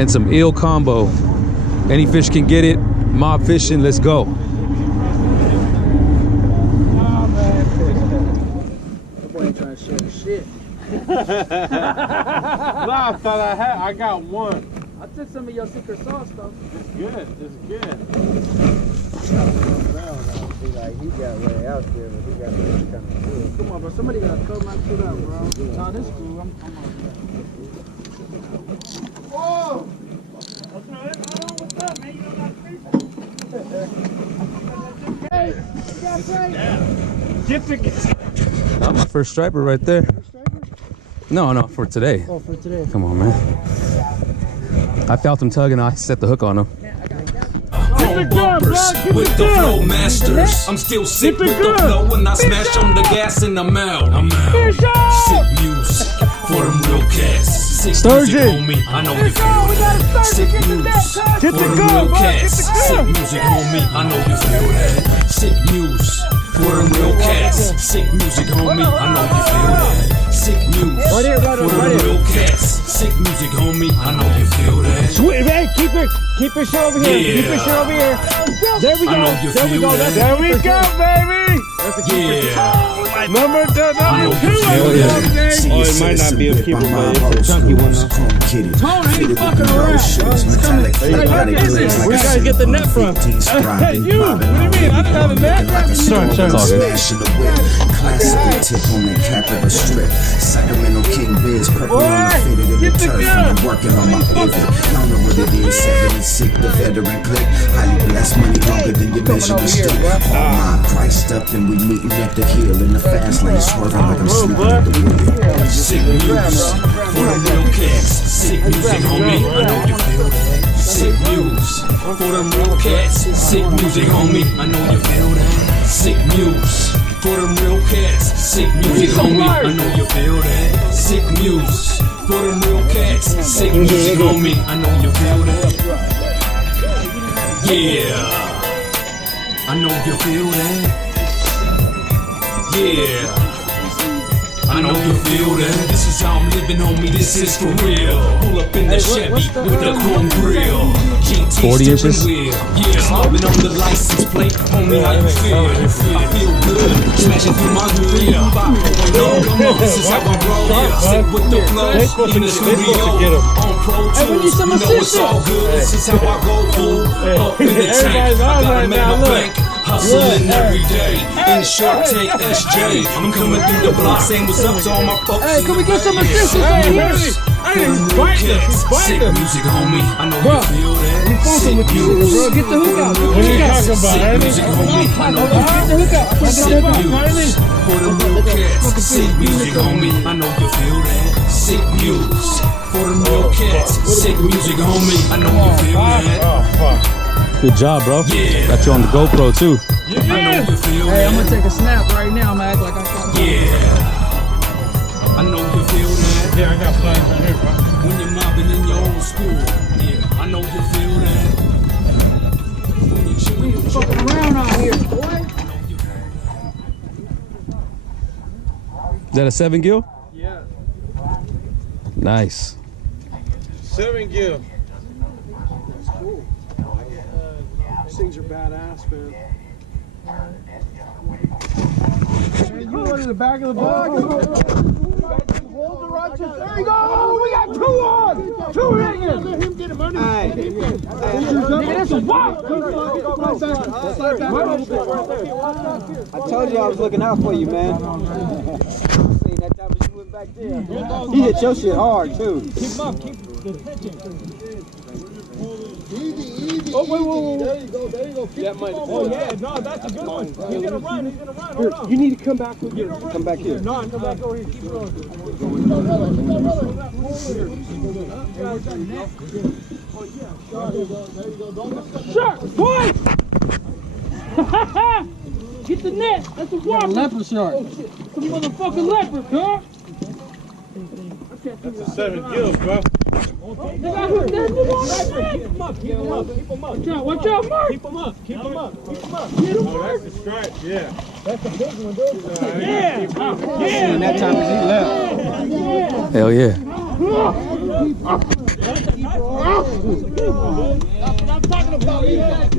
and some eel combo. Any fish can get it. Mob fishing, let's go. That boy ain't trying to share the shit. I thought I got one. I took some of your secret sauce though. It's good. It's good. Like he got way out there, but he got really kind of good. Come on, bro. Somebody gotta cut my shit out, bro. Nah, this cool. I'm on Whoa! What's up, man? You don't got Oh, my first striper right there. No, for today. Oh, for today. Come on, man. I felt him tugging. I set the hook on him. Bumpers with the flow masters. I'm still sick with the flow when I smash on the gas and I'm out. Sick music for them real cats. Sick music, homie. I know you feel that. Sick music for them real cats. Sick music, homie. I know you feel that. Sick music for them real cats. Sick music, homie. I know you feel that. Sick music for them real cats. Sick music, homie. I know you feel that. Sweet, man, keep it shit over here. Yeah. Keep it shit over here. There we I know go. you There we feel go. that. There we go, baby. Yeah. Number two. I know you feel that. Oh, it might not be a keeper, but it's a chunky one though. Tone, I ain't fucking around, bro. It's coming. Where you guys get the net from? Hey, you. What do you mean? I don't have a net. Sorry. Smashing the whip, classical tip on that cap of the strip. Sacramento King Biz, purple on the fitted in the turf, and I'm working on my pivot. I don't know what it is, 76, the veteran click. Highly blessed, money longer than your measuring stick. All my Christ up, and we meeting at the hill in the fast lane, swerving like I'm sleeping at the wheel. Sick music for the real cats. Sick music, homie. I know you feel that. Sick music for them real cats. Sick music, homie. I know you feel that. Sick music for them real cats. Sick music, homie. I know you feel that. Sick music for them real cats. Sick music, homie. I know you feel that. Yeah. I know you feel that. Yeah. I know you feel that. This is how I'm living, homie. This is for real. Pull up in the Chevy with the chrome grill. 40 inches? Yeah, smoking on the license plate. Homie, how you feel? I feel good. Smashing through my grill. 5.0, come on. This is how I roll. Sick with the flow. In the studio. On Pro Tools. You know it's all good. This is how I go, fool. Up in the tank. I gotta make my bank. Hustling every day in Shark Tank SJ. I'm coming through the block saying what's up to all my folks. Hey, can we get some assistance over here? Sick music, homie. I know you feel that. Sick music, Bro, get the hook out. What are you talking about, sick Ernie? music, homie. I know you Get the feel hook out. that. Sick music for the real cats. Sick music, homie. I know you feel that. Sick music for the real cats. Sick music, homie. I know you feel that. Oh, fuck. Good job, bro. Yeah. Got you on the GoPro too. I know you feel Hey, I'm that. gonna take a snap right now. I'm gonna act like I got Yeah. I know you feel that. Yeah, I got plans on here, bro. When you're mobbing in your old school. Yeah, I know you feel that. When you're chilling with your fucking around out here, boy. Is that a 7 gill? Yeah. Nice. 7 gill. These things are badass, man. You went in the back of the boat. Hold the Rochester. There you go. We got 2 on. 2 hanging. Let him get him under. Nigga, that's a walk. I told you I was looking out for you, man. Seen that time you went back there. He hit your shit hard too. Keep him up. Keep the pitching. Easy. Oh, wait. There you go. That might. Oh, yeah. No, that's a good one. He's gonna run. Hold on. You need to come back with your. Come back here. No, come back over here. Keep rolling. Shark, boy! Get the net. That's a whopper. Leopard shark. Some motherfucking leopard, huh? That's a 7 gills, bro. They got hooked there. Keep him up. Watch out, Mark. Keep him up. Get him, Oh, Mark. that's the stripe, yeah. Yeah. And that time he left. Hell yeah. That's what I'm talking about.